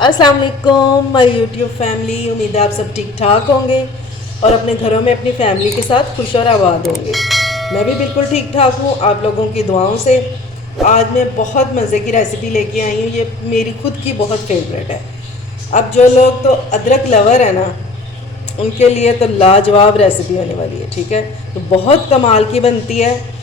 अस्सलाम वालेकुम my YouTube family. उम्मीद है आप सब ठीक ठाक होंगे और अपने घरों में अपनी फैमिली के साथ खुश और आबाद होंगे। मैं भी बिल्कुल ठीक ठाक हूँ आप लोगों की दुआओं से। आज मैं बहुत मज़े की रेसिपी लेके आई हूँ, ये मेरी खुद की बहुत फेवरेट है। अब जो लोग तो अदरक लवर है ना, उनके लिए तो लाजवाब रेसिपी होने वाली है। ठीक है, तो बहुत कमाल की बनती है।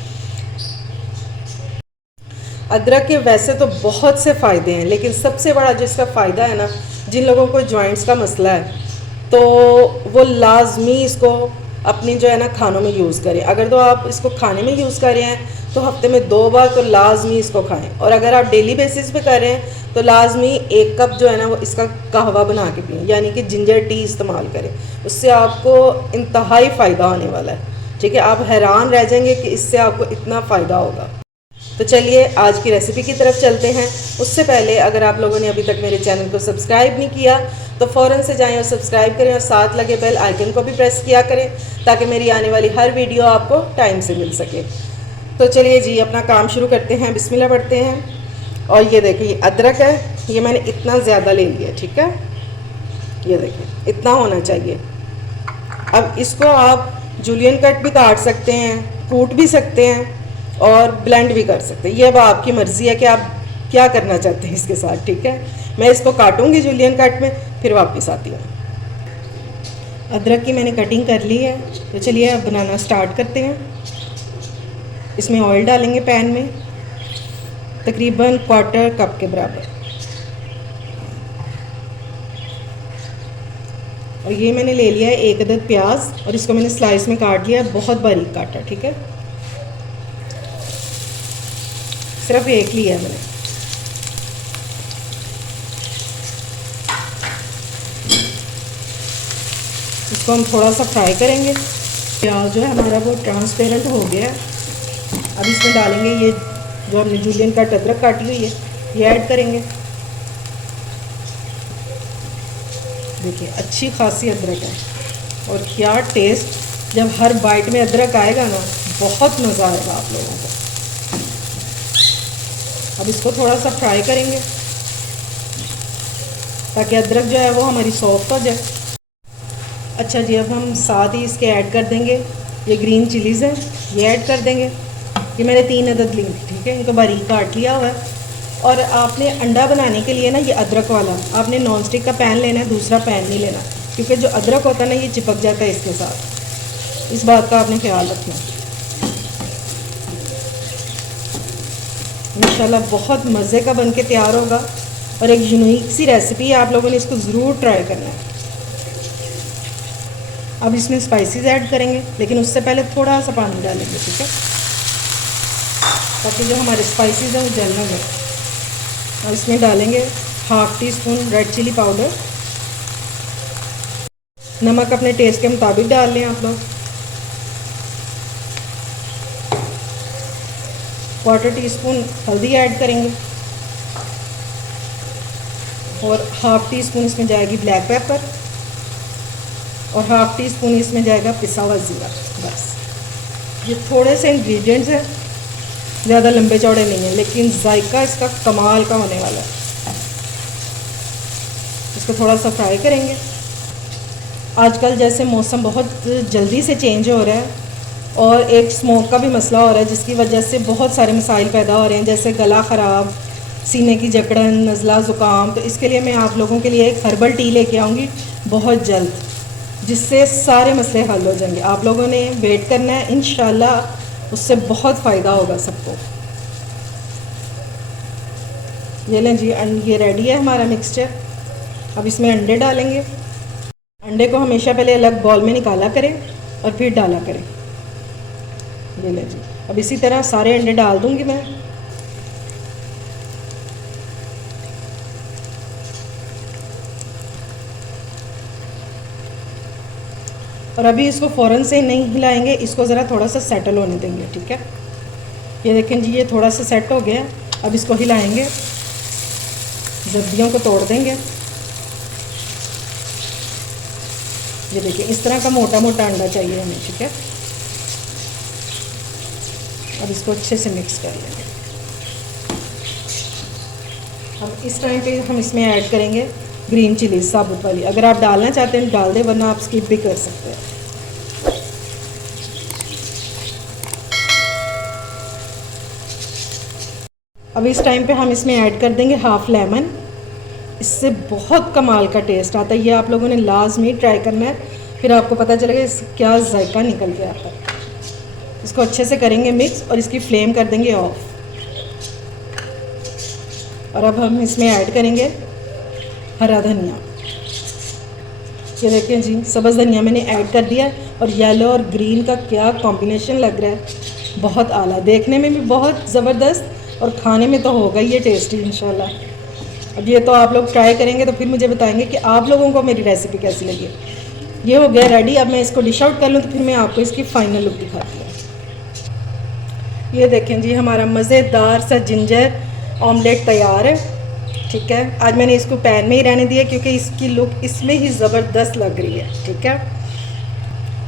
अदरक के वैसे तो बहुत से फ़ायदे हैं, लेकिन सबसे बड़ा जो इसका फ़ायदा है ना, जिन लोगों को जॉइंट्स का मसला है तो वो लाजमी इसको अपनी जो है ना खानों में यूज़ करें। अगर तो आप इसको खाने में यूज़ कर रहे हैं तो हफ्ते में 2 बार तो लाजमी इसको खाएं, और अगर आप डेली बेसिस पे कर रहे हैं तो लाजमी 1 कप जो है ना वो इसका कहवा बना के पिए, यानी कि जिंजर टी इस्तेमाल करें। उससे आपको इंतहाई फ़ायदा होने वाला है। ठीक है, आप हैरान रह जाएंगे कि इससे आपको इतना फ़ायदा होगा। तो चलिए आज की रेसिपी की तरफ चलते हैं। उससे पहले अगर आप लोगों ने अभी तक मेरे चैनल को सब्सक्राइब नहीं किया तो फ़ौरन से जाएं और सब्सक्राइब करें, और साथ लगे बेल आइकन को भी प्रेस किया करें ताकि मेरी आने वाली हर वीडियो आपको टाइम से मिल सके। तो चलिए जी अपना काम शुरू करते हैं, बिस्मिल्लाह पढ़ते हैं। और ये देखिए अदरक है, ये मैंने इतना ज़्यादा ले लिया। ठीक है, ये देखिए इतना होना चाहिए। अब इसको आप जूलियन कट भी काट सकते हैं, कूट भी सकते हैं और ब्लेंड भी कर सकते हैं। ये अब आपकी मर्ज़ी है कि आप क्या करना चाहते हैं इसके साथ। ठीक है, मैं इसको काटूंगी जूलियन कट में, फिर वापस आती हूँ। अदरक की मैंने कटिंग कर ली है, तो चलिए अब बनाना स्टार्ट करते हैं। इसमें ऑयल डालेंगे पैन में, तकरीबन 1/4 कप के बराबर। और ये मैंने ले लिया है 1 अदद प्याज, और इसको मैंने स्लाइस में काट लिया, बहुत बारीक काटा। ठीक है, सिर्फ एक लिया है मैंने। इसको हम थोड़ा सा फ्राई करेंगे। प्याज जो है हमारा वो ट्रांसपेरेंट हो गया है। अब इसमें डालेंगे ये जो हमने जूलियन कट अदरक काटी हुई है, ये ऐड करेंगे। देखिए अच्छी खासी अदरक है, और क्या टेस्ट, जब हर बाइट में अदरक आएगा ना बहुत मज़ा आएगा आप लोगों को। अब इसको थोड़ा सा फ्राई करेंगे ताकि अदरक जो है वो हमारी सॉफ्ट हो जाए। अच्छा जी, अब हम साथ ही इसके ऐड कर देंगे ये ग्रीन चिलीज़ है, ये ऐड कर देंगे। ये मैंने 3 अदद ली थी। ठीक है, इनको बारीक काट लिया हुआ है। और आपने अंडा बनाने के लिए ना ये अदरक वाला आपने नॉन स्टिक का पैन लेना है, दूसरा पैन नहीं लेना, क्योंकि जो अदरक होता है ना ये चिपक जाता है इसके साथ। इस बात का आपने ख्याल रखना। इंशाल्लाह बहुत मज़े का बन के तैयार होगा, और एक यूनिक सी रेसिपी है, आप लोगों ने इसको ज़रूर ट्राई करना है। अब इसमें स्पाइसेस ऐड करेंगे, लेकिन उससे पहले थोड़ा सा पानी डालेंगे। ठीक है, ताकि जो हमारे स्पाइसेस हैं वो जल ना जाए। और इसमें डालेंगे 1/2 टीस्पून रेड चिली पाउडर। नमक अपने टेस्ट के मुताबिक डाल लें आप लोग। 1/4 टीस्पून हल्दी ऐड करेंगे, और 1/2 टीस्पून इसमें जाएगी ब्लैक पेपर, और 1/2 टीस्पून इसमें जाएगा पिसा हुआ ज़ीरा। बस ये थोड़े से इंग्रेडिएंट्स हैं, ज़्यादा लंबे चौड़े नहीं हैं, लेकिन जायका इसका कमाल का होने वाला है। इसको थोड़ा सा फ्राई करेंगे। आजकल जैसे मौसम बहुत जल्दी से चेंज हो रहा है, और एक स्मोक का भी मसला हो रहा है, जिसकी वजह से बहुत सारे मसाइल पैदा हो रहे हैं, जैसे गला ख़राब, सीने की जकड़न, नज़ला, ज़ुकाम। तो इसके लिए मैं आप लोगों के लिए एक हर्बल टी लेके आऊँगी बहुत जल्द, जिससे सारे मसले हल हो जाएंगे। आप लोगों ने वेट करना है, इंशाल्लाह उससे बहुत फ़ायदा होगा सबको। ये लें जी, ये रेडी है हमारा मिक्सचर। अब इसमें अंडे डालेंगे। अंडे को हमेशा पहले अलग बॉल में निकाला करें और फिर डाला करें। ये लें जी, अब इसी तरह सारे अंडे डाल दूँगी मैं। और अभी इसको फ़ौरन से नहीं हिलाएंगे, इसको ज़रा थोड़ा सा सेटल होने देंगे। ठीक है, ये देखें जी ये थोड़ा सा सेट हो गया। अब इसको हिलाएंगे, जब्बियों को तोड़ देंगे। ये देखिए इस तरह का मोटा मोटा अंडा चाहिए हमें। ठीक है, अब इसको अच्छे से मिक्स कर लेंगे। अब इस टाइम पे हम इसमें ऐड करेंगे ग्रीन चिली साबुत वाली, अगर आप डालना चाहते हैं डाल दें, वरना आप स्किप भी कर सकते हैं। अब इस टाइम पे हम इसमें ऐड कर देंगे हाफ़ लेमन। इससे बहुत कमाल का टेस्ट आता है, ये आप लोगों ने लाजमी ट्राई करना है, फिर आपको पता चलेगा इस क्या जायका निकल के आता है। इसको अच्छे से करेंगे मिक्स और इसकी फ्लेम कर देंगे ऑफ। और अब हम इसमें ऐड करेंगे हरा धनिया। ये देखें जी, सब्ज़ धनिया मैंने ऐड कर दिया और येलो और ग्रीन का क्या कॉम्बिनेशन लग रहा है, बहुत आला, देखने में भी बहुत ज़बरदस्त और खाने में तो होगा ये टेस्टी इंशाल्लाह। अब ये तो आप लोग ट्राई करेंगे तो फिर मुझे बताएंगे कि आप लोगों को मेरी रेसिपी कैसी लगी। ये हो गया रेडी। अब मैं इसको डिश आउट कर लूँ तो फिर मैं आपको इसकी फ़ाइनल लुक दिखाती हूँ। ये देखें जी, हमारा मज़ेदार सा जिंजर ऑमलेट तैयार है। ठीक है, आज मैंने इसको पैन में ही रहने दिया क्योंकि इसकी लुक इसमें ही ज़बरदस्त लग रही है। ठीक है,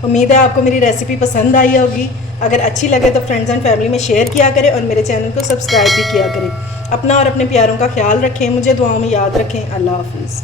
उम्मीद है आपको मेरी रेसिपी पसंद आई होगी। अगर अच्छी लगे तो फ्रेंड्स एंड फैमिली में शेयर किया करें और मेरे चैनल को सब्सक्राइब भी किया करें। अपना और अपने प्यारों का ख्याल रखें, मुझे दुआओं में याद रखें। अल्लाह हाफिज़।